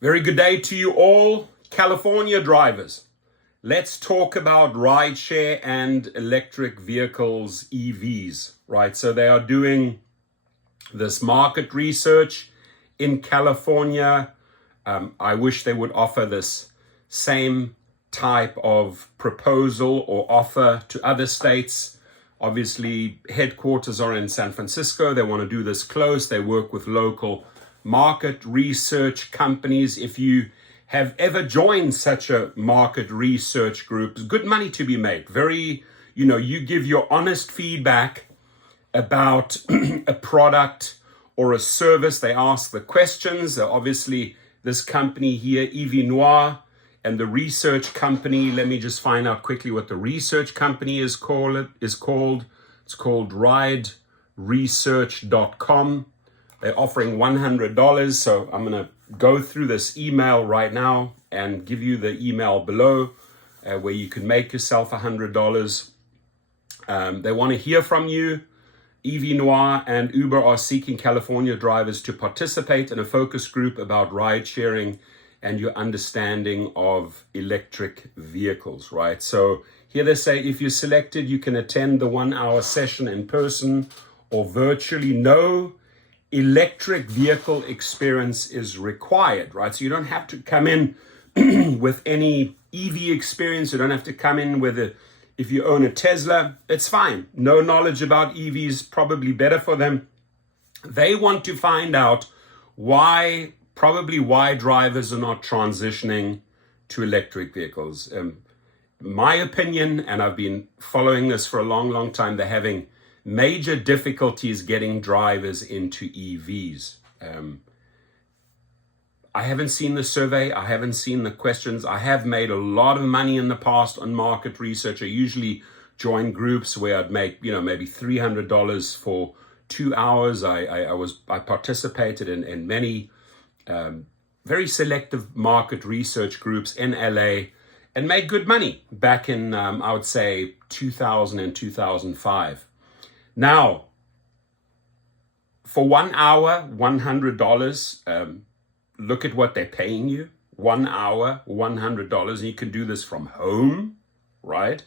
Very good day to you all, California drivers. Let's talk about rideshare and electric vehicles, EVs, right? So they are doing this market research in California. I wish they would offer this same type of proposal or offer to other states. Obviously, headquarters are in San Francisco. They want to do this close. They work with local market research companies. If you have ever joined such a market research group, good money to be made. You give your honest feedback about a product or a service. They ask the questions. Obviously, this company here, EV Noir, and the research company, let me just find out quickly what the research company is called. It's called rideresearch.com. They're offering $100. So I'm going to go through this email right now and give you the email below where you can make yourself $100. They want to hear from you. EV Noir and Uber are seeking California drivers to participate in a focus group about ride sharing and your understanding of electric vehicles, right? So here they say, if you're selected, you can attend the 1-hour session in person or virtually. No electric vehicle experience is required, right? So you don't have to come in with any EV experience. You don't have to come in with if you own a Tesla, it's fine. No knowledge about EVs, probably better for them. They want to find out why drivers are not transitioning to electric vehicles. My opinion, and I've been following this for a long time, they're having major difficulties getting drivers into EVs. I haven't seen the survey. I haven't seen the questions. I have made a lot of money in the past on market research. I usually join groups where I'd make, maybe $300 for 2 hours. I participated in many very selective market research groups in LA and made good money back in, I would say, 2000 and 2005. Now, for 1 hour, $100, look at what they're paying you. 1 hour, $100, and you can do this from home, right?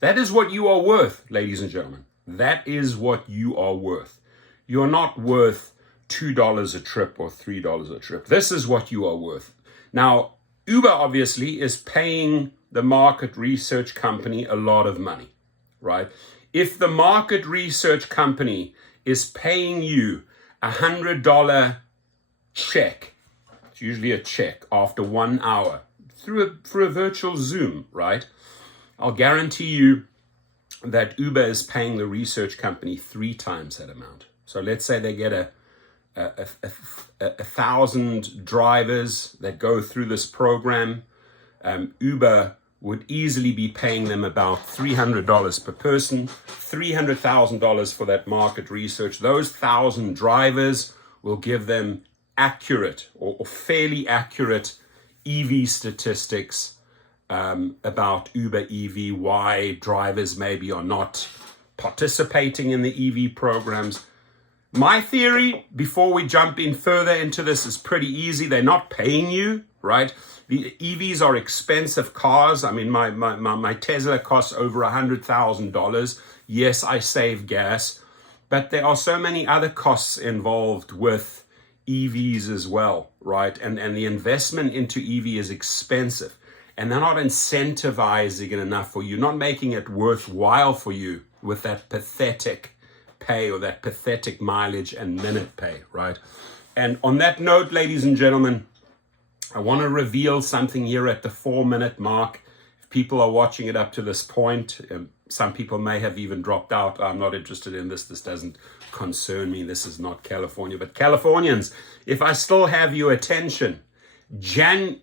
That is what you are worth, ladies and gentlemen. That is what you are worth. You're not worth $2 a trip or $3 a trip. This is what you are worth. Now, Uber obviously is paying the market research company a lot of money, right? If the market research company is paying you $100 check, it's usually a check after 1 hour through a virtual Zoom, right? I'll guarantee you that Uber is paying the research company 3 times that amount. So let's say they get a 1,000 drivers that go through this program. Uber would easily be paying them about $300 per person, $300,000 for that market research. Those 1,000 drivers will give them accurate or fairly accurate EV statistics about Uber EV, why drivers maybe are not participating in the EV programs. My theory, before we jump in further into this, is pretty easy. They're not paying you, right? The EVs are expensive cars. I mean, my Tesla costs over $100,000. Yes, I save gas, but there are so many other costs involved with EVs as well, right? And the investment into EV is expensive, and they're not incentivizing it enough for you, not making it worthwhile for you with that pathetic pay or that pathetic mileage and minute pay, right? And on that note, ladies and gentlemen, I want to reveal something here at the 4-minute mark. If people are watching it up to this point, some people may have even dropped out. I'm not interested in this. This doesn't concern me. This is not California. But Californians, if I still have your attention, July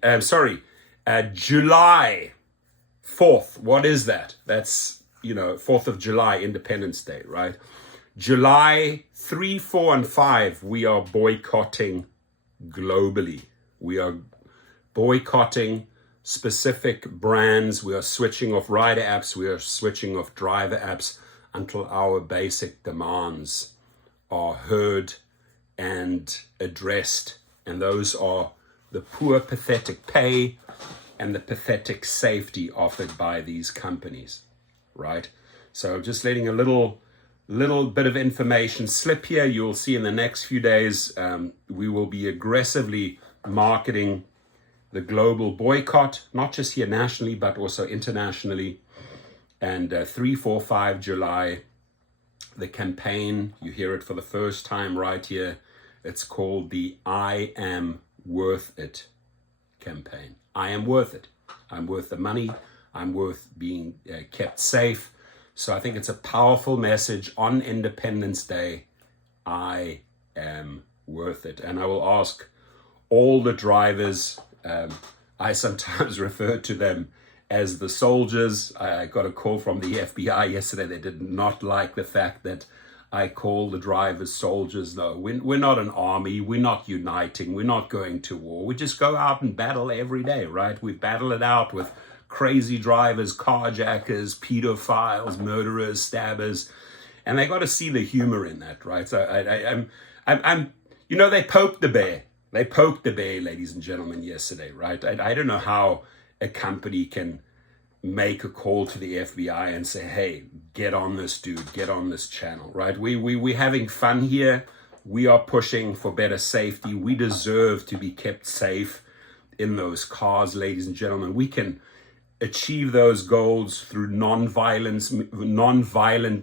4th. What is that? That's, 4th of July, Independence Day, right? July 3, 4, and 5, we are boycotting globally. We are boycotting specific brands. We are switching off rider apps. We are switching off driver apps until our basic demands are heard and addressed. And those are the poor, pathetic pay and the pathetic safety offered by these companies, right? So just letting a little bit of information slip here. You'll see in the next few days, we will be aggressively marketing the global boycott, not just here nationally, but also internationally. And 3, 4, 5 July, the campaign, you hear it for the first time right here. It's called the I Am Worth It campaign. I am worth it. I'm worth the money. I'm worth being kept safe. So I think it's a powerful message on Independence Day. I am worth it. And I will ask all the drivers, I sometimes refer to them as the soldiers. I got a call from the FBI yesterday. They did not like the fact that I call the drivers soldiers. No, we're not an army. We're not uniting. We're not going to war. We just go out and battle every day, right? We battle it out with crazy drivers, carjackers, pedophiles, murderers, stabbers, and they got to see the humor in that, right? So I'm you know, they poked the bear. They poked the bear, ladies and gentlemen, yesterday, right? I don't know how a company can make a call to the FBI and say, hey, get on this, dude, get on this channel, right? We're having fun here. We are pushing for better safety. We deserve to be kept safe in those cars, ladies and gentlemen. We can achieve those goals through non-violent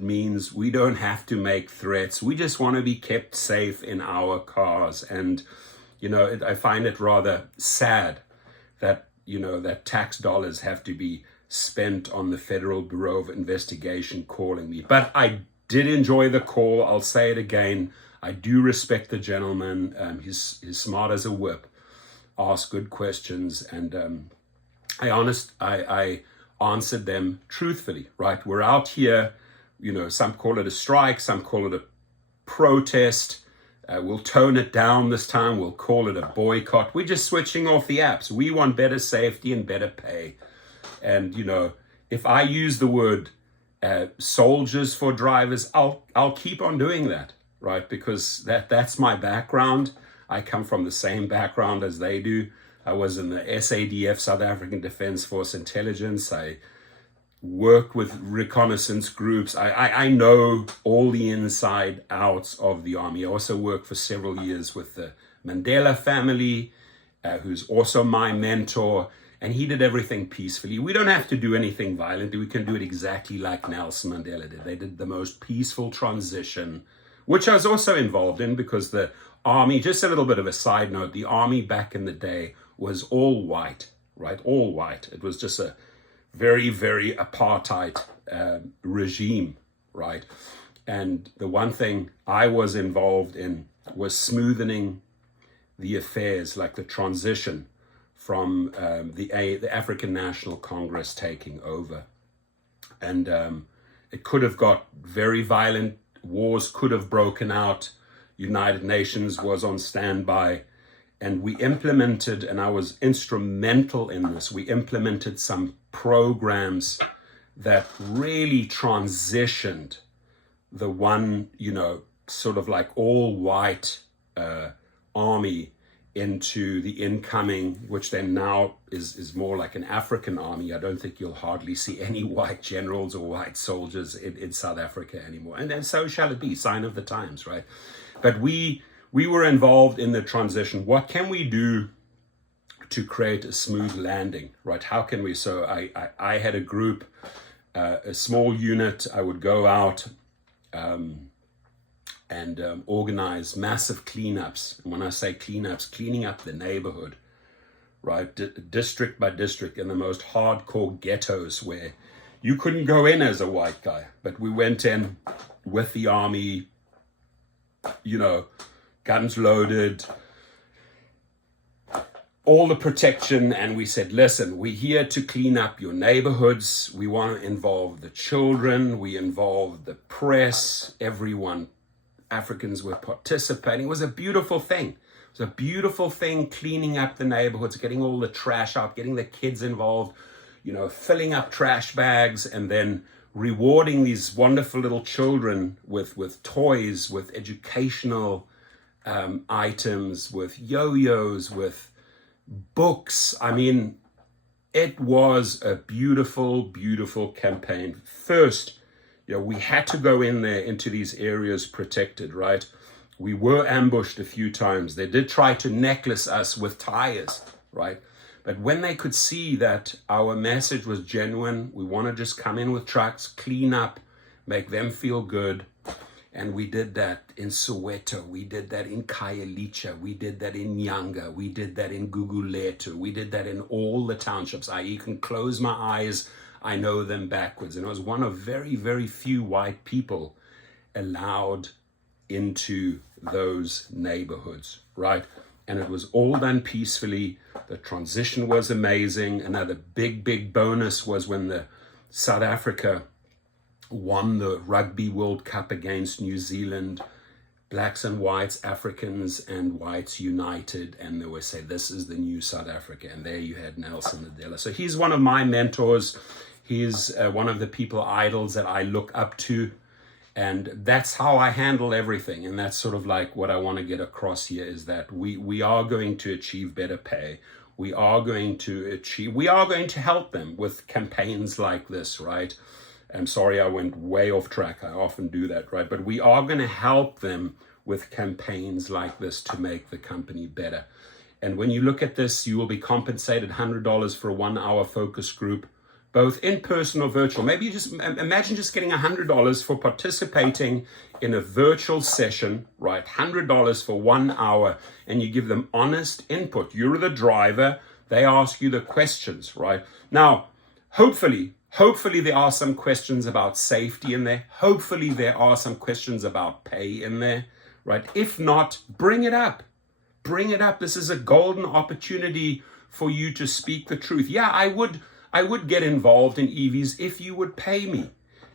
means. We don't have to make threats. We just want to be kept safe in our cars. And, you know, I find it rather sad that, you know, that tax dollars have to be spent on the Federal Bureau of Investigation calling me. But I did enjoy the call. I'll say it again. I do respect the gentleman. He's smart as a whip, asked good questions, and I answered them truthfully, right? We're out here, you know, some call it a strike, some call it a protest. We'll tone it down this time. We'll call it a boycott. We're just switching off the apps. We want better safety and better pay. And, you know, if I use the word soldiers for drivers, I'll keep on doing that, right? Because that's my background. I come from the same background as they do. I was in the SADF, South African Defense Force Intelligence. I work with reconnaissance groups. I know all the inside outs of the army. I also worked for several years with the Mandela family, who's also my mentor, and he did everything peacefully. We don't have to do anything violent. We can do it exactly like Nelson Mandela did. They did the most peaceful transition, which I was also involved in, because the army, just a little bit of a side note, the army back in the day was all white, right? All white. It was just a very, very apartheid regime, right? And the one thing I was involved in was smoothing the affairs, like the transition from the African National Congress taking over. And it could have got very violent. Wars could have broken out. United Nations was on standby. And we implemented, and I was instrumental in this, we implemented some programs that really transitioned the one, you know, sort of like all white army into the incoming, which then now is more like an African army. I don't think you'll hardly see any white generals or white soldiers in South Africa anymore. And then so shall it be, sign of the times, right? But we were involved in the transition. What can we do to create a smooth landing, right? How can we? So I had a group, a small unit. I would go out and organize massive cleanups. And when I say cleanups, cleaning up the neighborhood, right? District by district, in the most hardcore ghettos where you couldn't go in as a white guy. But we went in with the army, you know, guns loaded, all the protection, and we said, listen, we're here to clean up your neighborhoods. We want to involve the children. We involve the press, everyone. Africans were participating. It was a beautiful thing. It was a beautiful thing, cleaning up the neighborhoods, getting all the trash out, getting the kids involved, you know, filling up trash bags, and then rewarding these wonderful little children with toys, with educational items, with yo-yos, with books. I mean, it was a beautiful, beautiful campaign. First, we had to go in there into these areas protected, right? We were ambushed a few times. They did try to necklace us with tires, right? But when they could see that our message was genuine, we want to just come in with trucks, clean up, make them feel good. And we did that in Soweto, we did that in Khayelitsha, we did that in Nyanga, we did that in Gugulethu, we did that in all the townships. I can close my eyes, I know them backwards. And I was one of very, very few white people allowed into those neighborhoods, right? And it was all done peacefully. The transition was amazing. Another big, big bonus was when the South Africa won the Rugby World Cup against New Zealand. Blacks and whites, Africans and whites united, and they would say, this is the new South Africa. And there you had Nelson Mandela. So he's one of my mentors. He's one of the people, idols that I look up to. And that's how I handle everything. And that's sort of like what I want to get across here, is that we are going to achieve better pay. We are going to help them with campaigns like this, right? I'm sorry, I went way off track. I often do that, right? But we are going to help them with campaigns like this to make the company better. And when you look at this, you will be compensated $100 for a 1-hour focus group, both in person or virtual. Maybe you just imagine just getting $100 for participating in a virtual session, right? $100 for 1 hour, and you give them honest input. You're the driver. They ask you the questions, right? Now, hopefully there are some questions about safety in there. Hopefully there are some questions about pay in there, right? If not, bring it up. Bring it up. This is a golden opportunity for you to speak the truth. Yeah, I would get involved in EVs if you would pay me.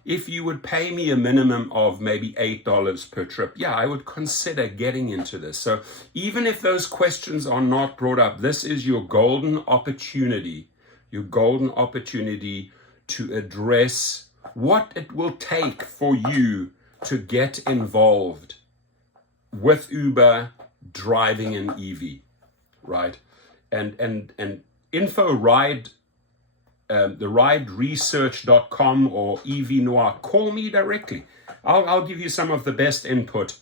If you would pay me a minimum of maybe $8 per trip, yeah, I would consider getting into this. So even if those questions are not brought up, this is your golden opportunity to address what it will take for you to get involved with Uber driving an EV, right? And info ride, the rideresearch.com or EV Noir, call me directly. I'll give you some of the best input.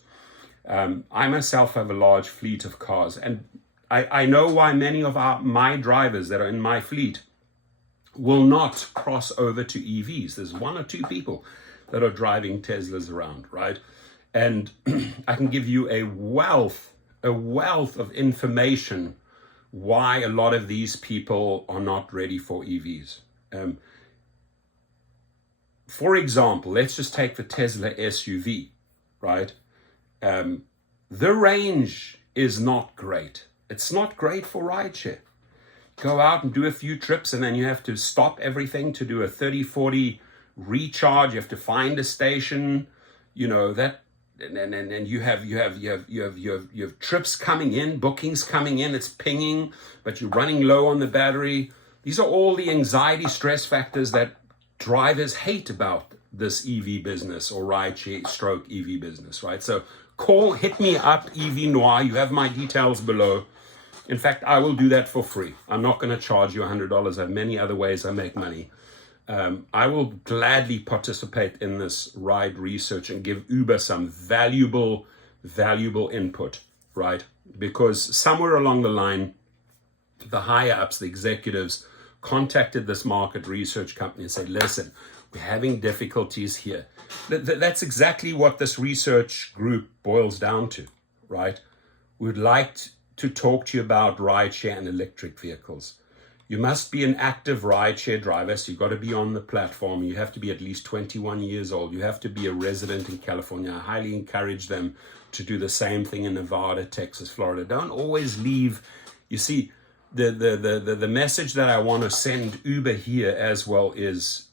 I myself have a large fleet of cars, and I know why many of my drivers that are in my fleet will not cross over to EVs. There's 1 or 2 people that are driving Teslas around, right? And I can give you a wealth of information why a lot of these people are not ready for EVs. For example, let's just take the Tesla SUV, right? The range is not great. It's not great for rideshare. Go out and do a few trips, and then you have to stop everything to do a 30-40 recharge. You have to find a station, and you have trips coming in, bookings coming in. It's pinging, but you're running low on the battery. These are all the anxiety, stress factors that drivers hate about this EV business or rideshare stroke EV business, right? So hit me up, EV Noir. You have my details below. In fact, I will do that for free. I'm not going to charge you $100. I have many other ways I make money. I will gladly participate in this ride research and give Uber some valuable input, right? Because somewhere along the line, the higher ups, the executives, contacted this market research company and said, listen, we're having difficulties here. That's exactly what this research group boils down to, right? We'd like to talk to you about rideshare and electric vehicles. You must be an active rideshare driver, so you've got to be on the platform. You have to be at least 21 years old. You have to be a resident in California. I highly encourage them to do the same thing in Nevada, Texas, Florida. Don't always leave. You see, the message that I want to send Uber here as well is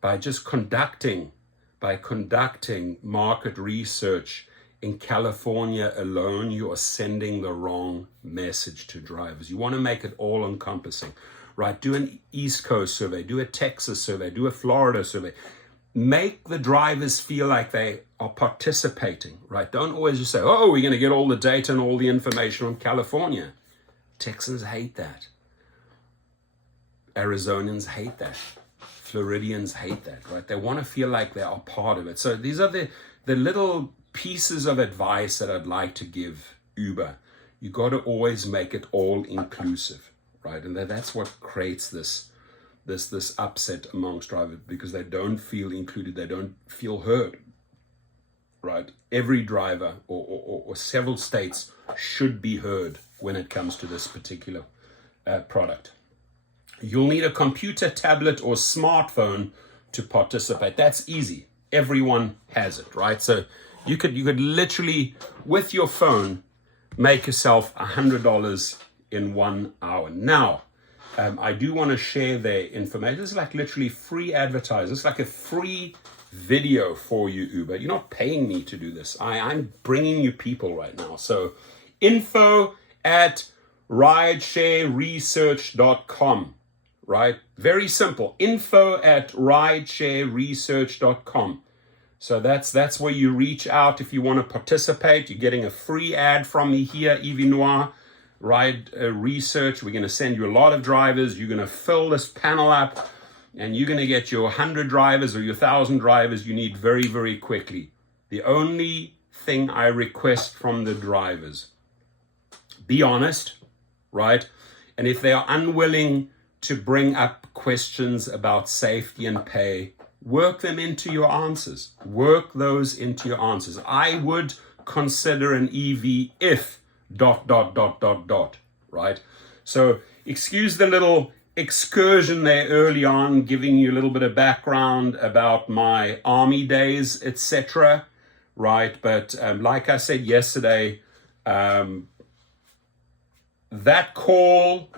by conducting market research in California alone, you are sending the wrong message to drivers. You want to make it all encompassing, right? Do an East Coast survey, do a Texas survey, do a Florida survey. Make the drivers feel like they are participating, right? Don't always just say, oh, we're going to get all the data and all the information from California. Texans hate that. Arizonans hate that. Floridians hate that, right? They want to feel like they are part of it. So these are the little pieces of advice that I'd like to give Uber. You got to always make it all inclusive, right? And that's what creates this upset amongst drivers, because they don't feel included, they don't feel heard, right? Every driver or several states should be heard when it comes to this particular product. You'll need a computer, tablet, or smartphone to participate. That's easy. Everyone has it, right? So you could literally, with your phone, make yourself $100 in 1 hour. Now, I do want to share their information. This is like literally free advertising. It's like a free video for you, Uber. You're not paying me to do this. I'm bringing you people right now. So info@rideshareresearch.com, right? Very simple. info@rideshareresearch.com. So that's where you reach out if you want to participate. You're getting a free ad from me here, Evie Noir. Ride Research. We're going to send you a lot of drivers. You're going to fill this panel up, and you're going to get your 100 drivers or your 1,000 drivers you need very, very quickly. The only thing I request from the drivers, be honest, right? And if they are unwilling to bring up questions about safety and pay, work them into your answers. Work those into your answers. I would consider an EV if ... right? So excuse the little excursion there early on, giving you a little bit of background about my army days, etc., right? But like I said yesterday, that call,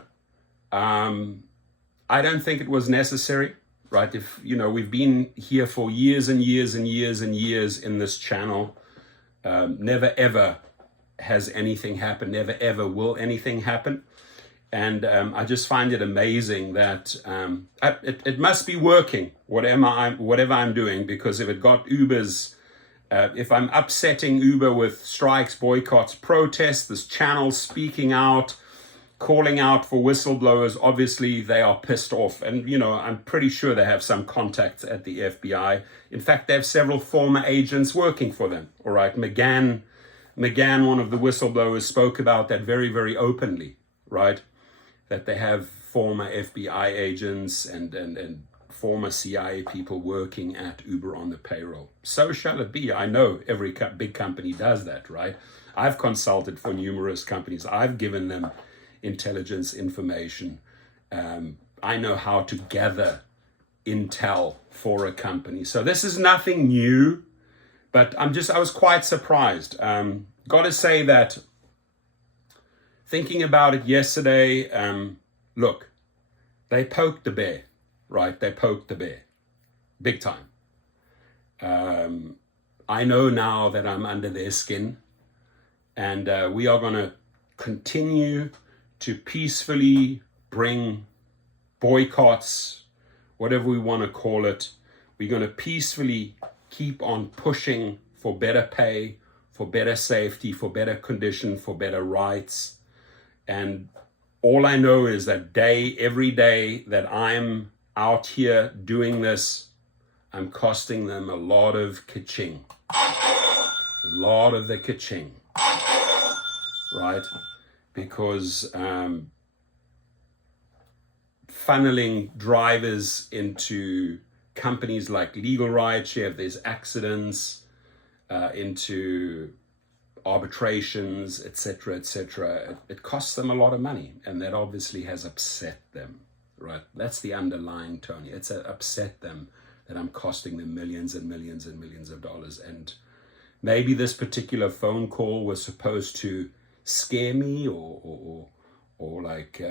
I don't think it was necessary, right? If, we've been here for years and years and years and years in this channel, never ever has anything happened, never ever will anything happen. And I just find it amazing that it must be working, whatever I'm doing, because if it got Uber's, if I'm upsetting Uber with strikes, boycotts, protests, this channel speaking out, calling out for whistleblowers, obviously they are pissed off. And, I'm pretty sure they have some contacts at the FBI. In fact, they have several former agents working for them, all right? McGann, one of the whistleblowers, spoke about that very, very openly, right? That they have former FBI agents and former CIA people working at Uber on the payroll. So shall it be. I know every big company does that, right? I've consulted for numerous companies. I've given them intelligence information. I know how to gather intel for a company. So this is nothing new. But I was quite surprised. Got to say that thinking about it yesterday, look, they poked the bear, right? They poked the bear, big time. I know now that I'm under their skin, and we are going to continue to peacefully bring boycotts, whatever we want to call it. We're going to peacefully keep on pushing for better pay, for better safety, for better condition, for better rights. And all I know is that every day that I'm out here doing this, I'm costing them a lot of ka-ching. A lot of the ka-ching, right? Because funneling drivers into companies like Legal Rideshare, if there's accidents, into arbitrations, etc., it costs them a lot of money, and that obviously has upset them, right? That's the underlying, Tony. It's upset them that I'm costing them millions and millions and millions of dollars. And maybe this particular phone call was supposed to scare me or like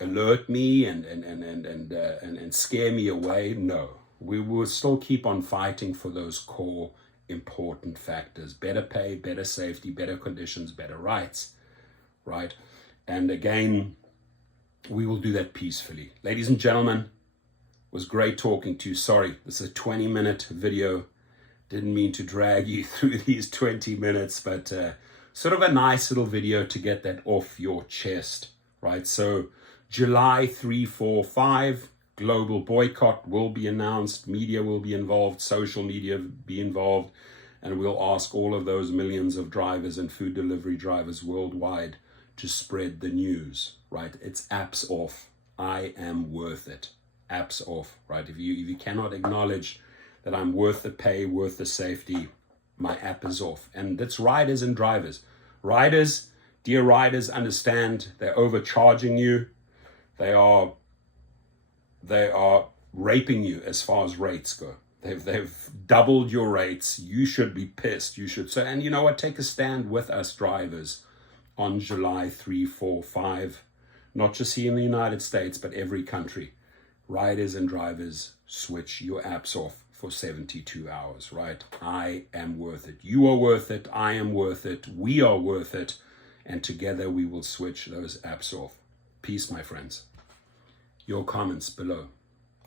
alert me and scare me away. No, we will still keep on fighting for those core important factors: better pay, better safety, better conditions, better rights, right? And again, we will do that peacefully. Ladies and gentlemen, it was great talking to you. Sorry, this is a 20-minute video. Didn't mean to drag you through these 20 minutes, but sort of a nice little video to get that off your chest, right? So July 3, 4, 5, global boycott will be announced, media will be involved, social media be involved, and we'll ask all of those millions of drivers and food delivery drivers worldwide to spread the news, right? It's apps off. I am worth it. Apps off, right? If you cannot acknowledge that I'm worth the pay, worth the safety, my app is off. And that's riders and drivers. Riders, dear riders, understand they're overcharging you. They are raping you as far as rates go. They've doubled your rates. You should be pissed. You should say, and you know what? Take a stand with us drivers on July 3, 4, 5. Not just here in the United States, but every country. Riders and drivers, switch your apps off for 72 hours, right? I am worth it. You are worth it. I am worth it. We are worth it. And together we will switch those apps off. Peace, my friends. Your comments below.